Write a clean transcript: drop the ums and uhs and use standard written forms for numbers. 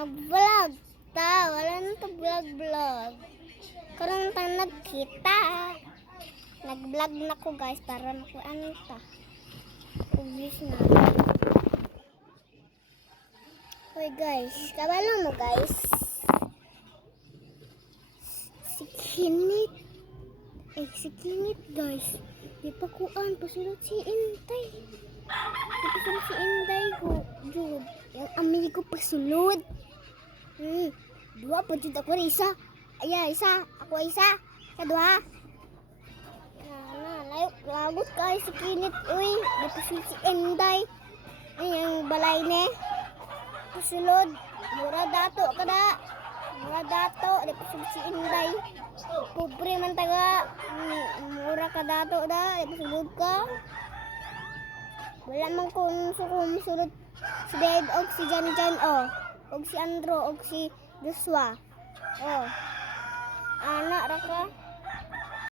mag-vlog ta. Wala na to vlog. Karon ta nagkita. Nag-vlog na ko guys para makuan ta. Ubis na. Hoy guys, kabalo mo guys. Si Kinit guys. Di pa kuan pasulot si Inday. Di pa sulot si Inday ko. Jud, yung amigo pasulod. Dua pa jud ako isa. Aya isa, ako isa. Kadua. Lagot kay si Kinit uy. Di pa sulot si Inday. Yung balay ne. Pasulod. Mura dato kada. Mura dato. Di pa sulot si Inday. Pobre man taga. Mura ka dato da. Di pa sulod ka. Wala man kung susulod si Dave og si Jan o og si Andro og si Joshua.